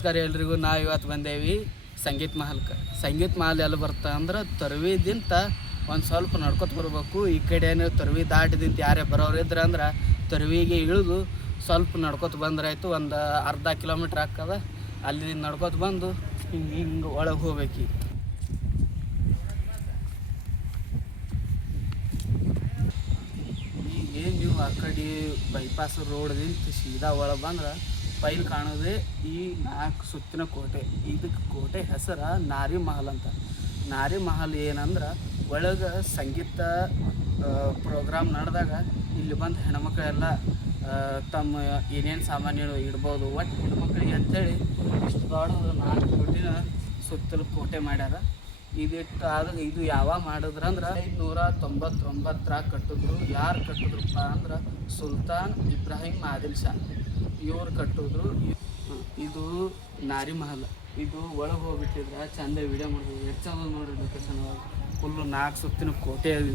ನಮಸ್ಕಾರ ಎಲ್ರಿಗೂ. ನಾವು ಇವತ್ತು ಬಂದೇವಿ ಸಂಗೀತ ಮಹಲ್ಗೆ. ಸಂಗೀತ ಮಹಲ್ ಎಲ್ಲ ಬರ್ತಾ ಅಂದ್ರೆ ತೊರವಿದಿಂತ ಒಂದು ಸ್ವಲ್ಪ ನಡ್ಕೊತ ಬರ್ಬೇಕು. ಈ ಕಡೆ ಏನು ತೊರವಿ ದಾಟಿದಿಂತ ಯಾರೇ ಬರೋರು ಇದ್ರೆ ಅಂದ್ರೆ ತೊರವಿಗೆ ಇಳಿದು ಸ್ವಲ್ಪ ನಡ್ಕೊತ ಬಂದ್ರಾಯ್ತು. ಒಂದು ಅರ್ಧ ಕಿಲೋಮೀಟ್ರ್ ಆಗ್ತದ. ಅಲ್ಲಿ ನಡ್ಕೊತ ಬಂದು ಹಿಂಗೆ ಒಳಗೆ ಹೋಗ್ಬೇಕು. ಈಗ ನೀವು ಆ ಕಡೆ ಬೈಪಾಸ್ ರೋಡ್ದಿಂತ ಸೀದಾ ಒಳಗೆ ಬಂದ್ರೆ ಪೈಲ್ ಕಾಣೋದೇ ಈ 4 ಸುತ್ತಿನ ಕೋಟೆ. ಇದಕ್ಕೆ ಕೋಟೆ ಹೆಸರು ನಾರಿ ಮಹಲ್ ಅಂತ. ನಾರಿ ಮಹಲ್ ಏನಂದ್ರೆ ಒಳಗೆ ಸಂಗೀತ ಪ್ರೋಗ್ರಾಮ್ ನಡೆದಾಗ ಇಲ್ಲಿ ಬಂದು ಹೆಣ್ಮಕ್ಳೆಲ್ಲ ತಮ್ಮ ಏನೇನು ಸಾಮಾನ್ಯಗಳು ಇಡ್ಬೋದು. ಒಟ್ಟು ಹೆಣ್ಮಕ್ಳಿಗೆ ಅಂಥೇಳಿ ಇಷ್ಟು ದೊಡ್ಡ 4 ಕೋಟಿನ ಸುತ್ತಲೂ ಕೋಟೆ ಮಾಡ್ಯಾರ. ಇದಿಟ್ಟು ಆದ್ರೆ ಇದು ಯಾವಾಗ ಮಾಡಿದ್ರಂದ್ರೆ 599 ಕಟ್ಟಿದ್ರು. ಯಾರು ಕಟ್ಟಿದ್ರಪ್ಪ ಅಂದ್ರೆ ಸುಲ್ತಾನ್ ಇಬ್ರಾಹಿಂ ಆದಿಲ್ ಶಾ ಇವ್ರು ಕಟ್ಟಿದ್ರು. ಇದು ನಾರಿ ಮಹಲ್. ಇದು ಒಳಗೆ ಹೋಗ್ಬಿಟ್ಟಿದ್ರೆ ಚಂದ ವಿಡಿಯೋ ಮಾಡ್ಬೋದು. ಎಷ್ಟು ಚಂದ ನೋಡ್ರಿ ಲೊಕೇಶನ್. ಫುಲ್ಲು 4 ಸುತ್ತಿನ ಕೋಟೆ ಅದು.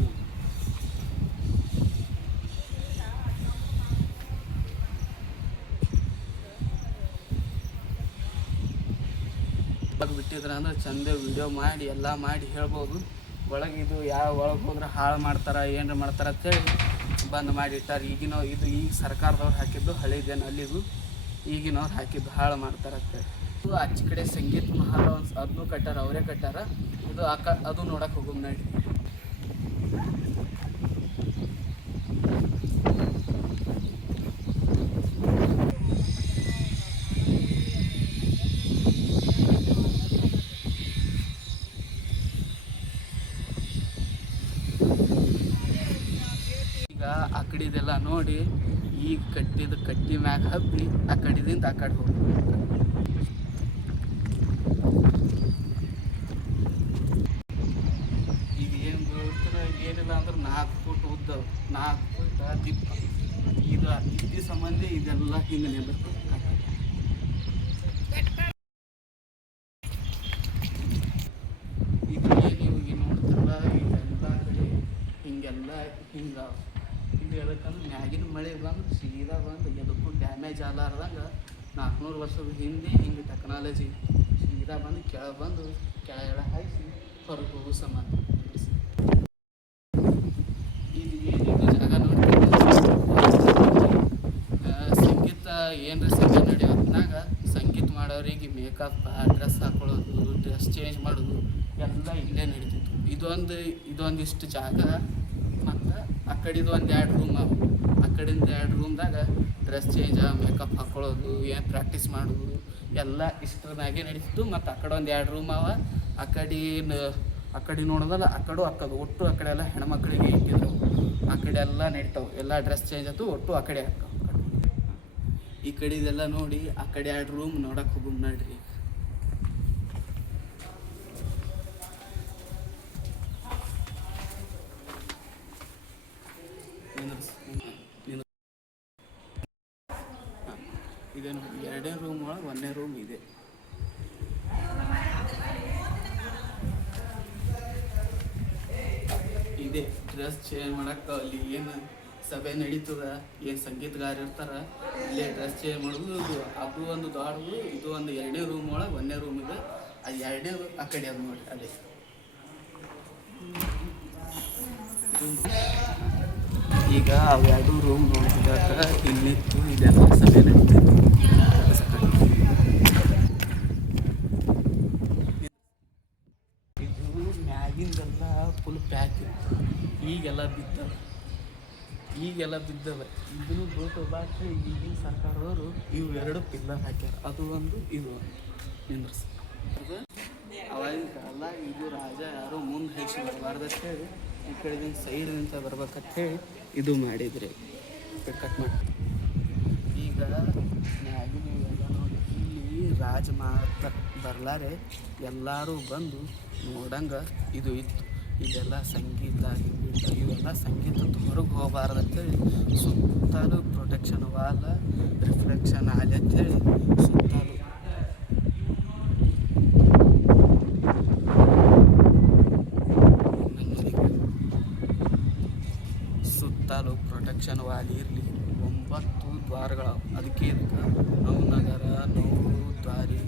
ಒಳಗೆ ಬಿಟ್ಟಿದ್ರೆ ಅಂದ್ರೆ ಚಂದ ವಿಡಿಯೋ ಮಾಡಿ ಎಲ್ಲ ಮಾಡಿ ಹೇಳ್ಬೋದು. ಒಳಗೆ ಇದು ಒಳಗೆ ಹೋದ್ರೆ ಹಾಳು ಮಾಡ್ತಾರೆ ಏನಾರು ಮಾಡ್ತಾರೆ ಅಂತೇಳಿ ಬಂದ್ ಮಾಡಿಟ್ಟಾರೆ. ಇದು ಈಗ ಸರ್ಕಾರದವ್ರು ಹಾಕಿದ್ದು ಹಳೇದೇನು ಅಲ್ಲಿದು. ಈಗಿನವ್ರು ಹಾಕಿದ್ದು ಹಾಳು ಮಾಡ್ತಾರೆ ಅಂತೇಳಿ. ಇದು ಆಚೆ ಕಡೆ ಸಂಗೀತ ಮಹಲ್ ಅದನ್ನು ಕಟ್ಟಾರ, ಅವರೇ ಕಟ್ಟಾರ. ಇದು ಅದು ನೋಡಕ್ಕೆ ಹೋಗೋದು ನೋಡಿ. ಈಗ ಆ ಕಡೆದೆಲ್ಲ ನೋಡಿ ಈಗ ಕಟ್ಟಿ ಮ್ಯಾಗ ಹಬ್ಬಿ ಆ ಕಡೆದಿಂದ ಆ ಕಡೆ ಹೋಗಿ. ಈಗ ಏನು ಬೀಳ್ತಾರೆ ಏನಿಲ್ಲ ಅಂದ್ರೆ 4 ಫೂಟ್ ಉದ್ದ, 4 ಫೂಟ್ ದಿಪ್ಪ. ಇದು ಇದ್ದಿ ಸಂಬಂಧ ಇದೆಲ್ಲ ಹಿಂಗೆ ನಿಲ್ಲಬೇಕು. ಇದು ಏನು ಈಗ ನೋಡ್ತಾರಲ್ಲ ಇದೆಲ್ಲ ಕಡೆ ಹಿಂಗೆಲ್ಲ ಹಿಂಗೆ ಇದು ಎದಕ್ಕಂದ್ರೆ ಮ್ಯಾಗಿನ ಮಳೆ ಬಂದು ಸೀದಾ ಬಂದು ಎದಕ್ಕೂ ಡ್ಯಾಮೇಜ್ ಆಗಲಾರ್ದಂಗೆ 400 ವರ್ಷದ ಹಿಂದೆ ಹಿಂಗೆ ಟೆಕ್ನಾಲಜಿ ಸೀದಾ ಬಂದು ಕೆಳಗಡೆ ಹಾಯಿಸಿ ಹೊರಗೆ ಹೋಗೋ ಸಂಬಂಧ. ಇದು ಏನಿದು ಜಾಗ ನೋಡಿ. ಸಂಗೀತ ಏನರ ಸಂಗೀತ ನಡೆಯೋದ್ನಾಗ ಸಂಗೀತ ಮಾಡೋರಿಗೆ ಮೇಕಪ್, ಡ್ರೆಸ್ ಹಾಕೊಳ್ಳೋದು, ಡ್ರೆಸ್ ಚೇಂಜ್ ಮಾಡೋದು ಎಲ್ಲ ಇಲ್ಲೇ ನಡೀತಿತ್ತು. ಇದೊಂದಿಷ್ಟು ಜಾಗ. ಮತ್ತು ಆ ಕಡೆದು 1-2 ರೂಮ್ ಅವು. ಆ ಕಡೆಯಿಂದ 2 ರೂಮ್ದಾಗ ಡ್ರೆಸ್ ಚೇಂಜ್, ಮೇಕಪ್ ಹಾಕ್ಕೊಳ್ಳೋದು, ಏನು ಪ್ರಾಕ್ಟೀಸ್ ಮಾಡೋದು ಎಲ್ಲ ಇಷ್ಟದಾಗೆ ನಡೀತಿತ್ತು. ಮತ್ತು ಆ ಕಡೆ 2 ರೂಮ್ ಅವ. ಆ ಕಡೆ ನೋಡೋದಲ್ಲ ಅಕ್ಕದು ಒಟ್ಟು ಆ ಕಡೆ ಎಲ್ಲ ಹೆಣ್ಮಕ್ಳಿಗೆ ಇಟ್ಟಿದ್ರು. ಆ ಕಡೆ ಎಲ್ಲ ನಡೀತಾವೆ, ಎಲ್ಲ ಡ್ರೆಸ್ ಚೇಂಜ್ ಆಯ್ತು. ಒಟ್ಟು ಆ ಕಡೆ ಹಾಕವು. ಈ ಕಡೆದೆಲ್ಲ ನೋಡಿ ಆ ಕಡೆ 2 ರೂಮ್ ನೋಡಕ್ಕೆ ಹೋಗೋದು ನೋಡ್ರಿ. ಇದೆ ನೋಡಿ, 2ನೇ ರೂಮ್ ಒಳಗೆ 1ನೇ ರೂಮ್ ಇದೆ. ಇದೆ ಡ್ರೆಸ್ ಚೇಂಜ್ ಮಾಡಕ್ಕೆ. ಅಲ್ಲಿ ಏನು ಸಭೆ ನಡೀತದ, ಏನು ಸಂಗೀತಗಾರ ಇರ್ತಾರ, ಇಲ್ಲೇ ಡ್ರೆಸ್ ಚೇಂಜ್ ಮಾಡೋದು. ಅದು ಒಂದು ದೊಡ್ಡದು. ಇದು ಒಂದು 2ನೇ ರೂಮ್ ಒಳಗೆ 1ನೇ ರೂಮ್ ಇದೆ. ಅದು 2ನೇ ಆ ಕಡೆ ಅದು ನೋಡಿ ಅದೇ. ಈಗ ಅವು 2 ರೂಮ್ ನೋಡಿದಾಗ ಇಲ್ಲಿತ್ತು ಇದೆಲ್ಲ ಸಭೆ ನಡೀತಿತ್ತು. ಇದು ಮ್ಯಾಗಿಂದೆಲ್ಲ ಫುಲ್ ಪ್ಯಾಕ್ ಇತ್ತು. ಈಗೆಲ್ಲ ಬಿದ್ದವೆ. ಇದನ್ನು ಬೋಟು ಬಾಟ್ರಿ ಈಗಿನ ಸರ್ಕಾರದವರು ಇವು 2 ಪಿಲ್ಲರ್ ಹಾಕ್ಯಾರ. ಅದು ಒಂದು ಇದು ಒಂದು ನಿಂದ್ರಿಸಿ. ಅವಾಗಿನ ಕಾಲ ಇದು ರಾಜ ಯಾರೋ ಮುಂದೆ ಹೆಚ್ಚು ಬರಬಾರ್ದು ಹೇಳಿ ಈ ಕಡೆದಿಂದ ಸೈಡ್ ನಿಂತ ಬರ್ಬೇಕಂತ ಹೇಳಿ ಇದು ಮಾಡಿದ್ರಿ, ಕಟ್ ಮಾಡಿ. ಈಗ ಮ್ಯಾಗಿನ ಎಲ್ಲ ನೋಡಿ ಇಲ್ಲಿ ರಾಜ ಬರ್ಲಾರೆ ಎಲ್ಲರೂ ಬಂದು ನೋಡಂಗೆ ಇದು ಇತ್ತು. ಇಲ್ಲೆಲ್ಲ ಸಂಗೀತ ಇವೆಲ್ಲ ಸಂಗೀತದ ಹೊರಗೆ ಹೋಗಬಾರ್ದು ಅಂತೇಳಿ ಸುತ್ತಲೂ ಪ್ರೊಟೆಕ್ಷನ್ ವಾಲ್, ರಿಫ್ಲೆಕ್ಷನ್ ಆಲಿ ಅಂತೇಳಿ ಸುತ್ತಲೂ ಪ್ರೊಟೆಕ್ಷನ್ ವಾಲ್ ಇರಲಿ. 9 ದ್ವಾರಗಳು. ಅದಕ್ಕೆ ನವನಗರ, ನವರು ದ್ವಾರಿ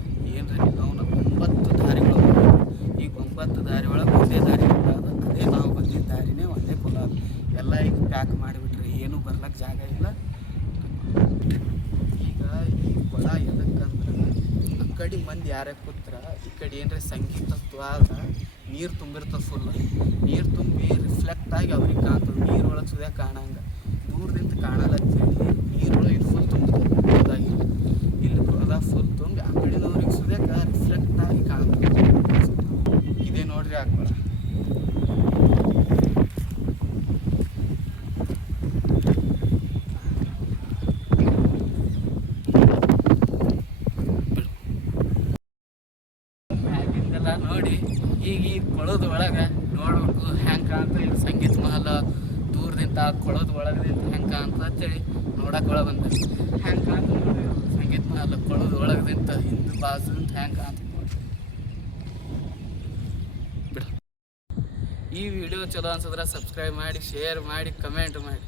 ಕಡೆ ಮಂದಿ ಯಾರೇ ಕೂತ್ರ ಈ ಕಡೆ ಏನ್ರೆ ಸಂಗೀತ ಆದ್ರೆ ನೀರು ತುಂಬಿರ್ತದೆ ಫುಲ್. ನೀರು ತುಂಬಿ ರಿಫ್ಲೆಕ್ಟ್ ಆಗಿ ಅವ್ರಿಗೆ ಕಾಣ್ತದೆ. ನೀರೊಳಗೆ ಸುದ್ಯಾಗ ಕಾಣಂಗೆ ದೂರದಿಂದ ಕಾಣಲ್ಲ ಅಂತೇಳಿ ನೀರೊಳಗೆ ಇದು ಫುಲ್ ತುಂಬ್ತದೆ ಅದಾಗಿ. ಇಲ್ಲಿ ಅದ ಫುಲ್ ತುಂಬಿ ಆ ಕಡೆದವ್ರಿಗೆ ಸುದ್ಯಾಕ ರಿಫ್ಲೆಕ್ಟ್ ಆಗಿ ಕಾಣ್ತದೆ. ಇದೇ ನೋಡ್ರಿ ಹಾಕ್ಬೇಡ. ಮ್ಯಾಗಿಂದೆಲ್ಲ ನೋಡಿ ಈಗ ಈ ಕೊಳದ ಒಳಗೆ ನೋಡ್ಬೇಕು ಹೆಂಗೆ ಕಾಣ್ತ ಇದು ಸಂಗೀತ ಮಹಲ್ ದೂರದಿಂದ ಕೊಳದ ಒಳಗದಿಂದ ಹೆಂಗೆ ಕಾಣ್ತ ಅಂತೇಳಿ ನೋಡಕ್ಕೆ ಒಳಗೆ ಬಂದ ಹೆಂಗೆ ಕಾಣ್ತ ನೋಡಿ ಸಂಗೀತ ಮಹಲ್ ಕೊಳದ ಒಳಗದಿಂದ ಹಿಂದೆ ಬಾಜುದಿಂದ ಹೆಂಗೆ ಕಾಣ್ತ ನೋಡಿ. ಬಿಡು. ಈ ವಿಡಿಯೋ ಚಲೋ ಅನ್ಸಿದ್ರೆ ಸಬ್ಸ್ಕ್ರೈಬ್ ಮಾಡಿ, ಶೇರ್ ಮಾಡಿ, ಕಮೆಂಟ್ ಮಾಡಿ.